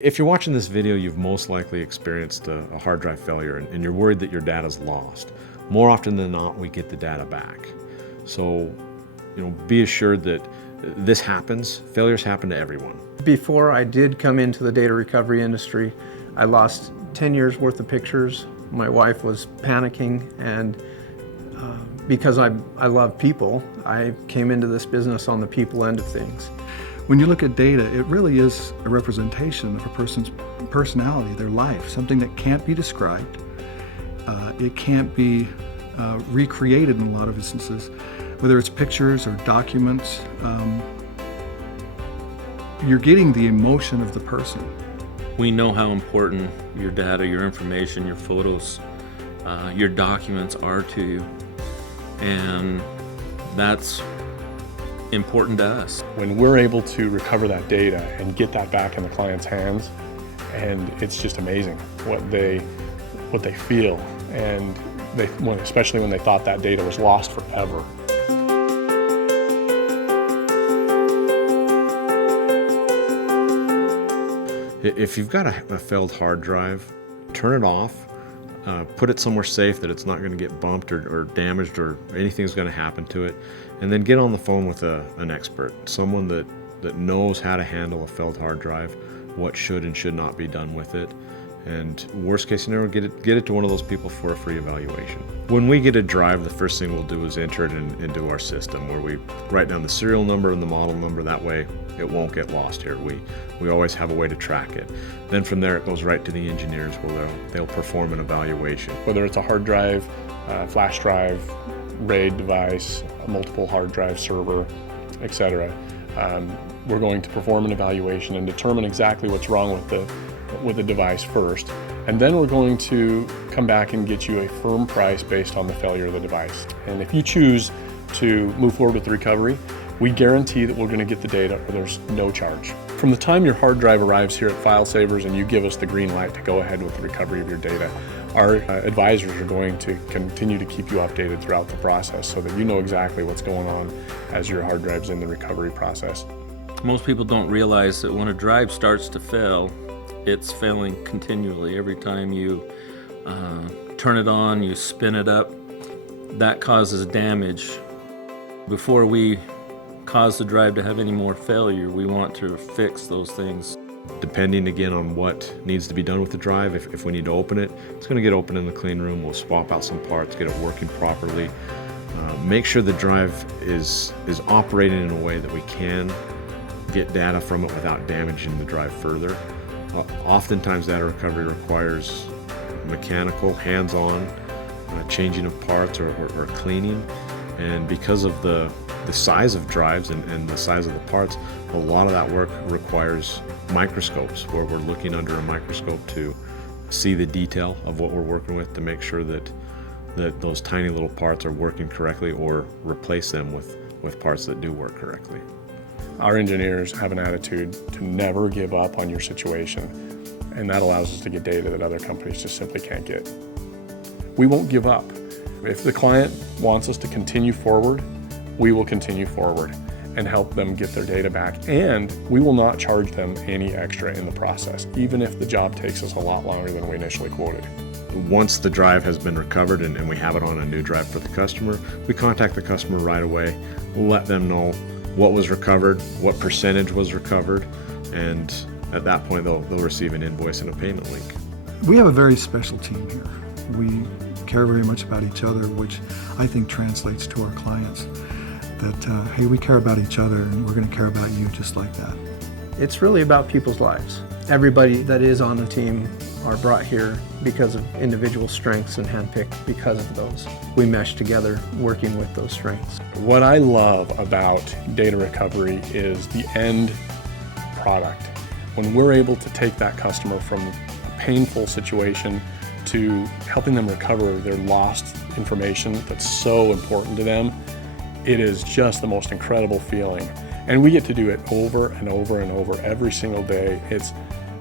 If you're watching this video, you've most likely experienced a hard drive failure and you're worried that your data's lost. More often than not, we get the data back. So, be assured that this happens. Failures happen to everyone. Before I did come into the data recovery industry, I lost 10 years worth of pictures. My wife was panicking, and because I love people, I came into this business on the people end of things. When you look at data, it really is a representation of a person's personality, their life, something that can't be described. It can't be recreated in a lot of instances, whether it's pictures or documents. You're getting the emotion of the person. We know how important your data, your information, your photos, your documents are to you, and that's important to us. When we're able to recover that data and get that back in the client's hands, and it's just amazing what they feel, and especially when they thought that data was lost forever. If you've got a failed hard drive, turn it off. Put it somewhere safe that it's not going to get bumped or damaged or anything's going to happen to it. And then get on the phone with an expert, someone that knows how to handle a failed hard drive, what should and should not be done with it. And worst case scenario, get it to one of those people for a free evaluation. When we get a drive, the first thing we'll do is enter it into our system, where we write down the serial number and the model number. That way it won't get lost here. We always have a way to track it. Then from there it goes right to the engineers, where they'll perform an evaluation. Whether it's a hard drive, flash drive, RAID device, a multiple hard drive server, etc. We're going to perform an evaluation and determine exactly what's wrong with the device first, and then we're going to come back and get you a firm price based on the failure of the device. And if you choose to move forward with the recovery, we guarantee that we're going to get the data, or there's no charge. From the time your hard drive arrives here at File Savers and you give us the green light to go ahead with the recovery of your data, our advisors are going to continue to keep you updated throughout the process so that you know exactly what's going on as your hard drive's in the recovery process. Most people don't realize that when a drive starts to fail, it's failing continually. Every time you turn it on, you spin it up, that causes damage. Before we cause the drive to have any more failure, we want to fix those things. Depending again on what needs to be done with the drive, if we need to open it, it's going to get open in the clean room. We'll swap out some parts, get it working properly. Make sure the drive is operating in a way that we can get data from it without damaging the drive further. Oftentimes data recovery requires mechanical, hands-on changing of parts or cleaning, and because of the size of drives and the size of the parts, a lot of that work requires microscopes, where we're looking under a microscope to see the detail of what we're working with, to make sure that those tiny little parts are working correctly, or replace them with parts that do work correctly. Our engineers have an attitude to never give up on your situation, and that allows us to get data that other companies just simply can't get. We won't give up. If the client wants us to continue forward, we will continue forward and help them get their data back, and we will not charge them any extra in the process, even if the job takes us a lot longer than we initially quoted. Once the drive has been recovered and we have it on a new drive for the customer, we contact the customer right away. We'll let them know what was recovered, what percentage was recovered, and at that point they'll receive an invoice and a payment link. We have a very special team here. We care very much about each other, which I think translates to our clients. That, hey, we care about each other, and we're going to care about you just like that. It's really about people's lives. Everybody that is on the team are brought here because of individual strengths and handpicked because of those. We mesh together working with those strengths. What I love about data recovery is the end product. When we're able to take that customer from a painful situation to helping them recover their lost information that's so important to them, it is just the most incredible feeling. And we get to do it over and over and over every single day.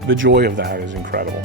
The joy of that is incredible.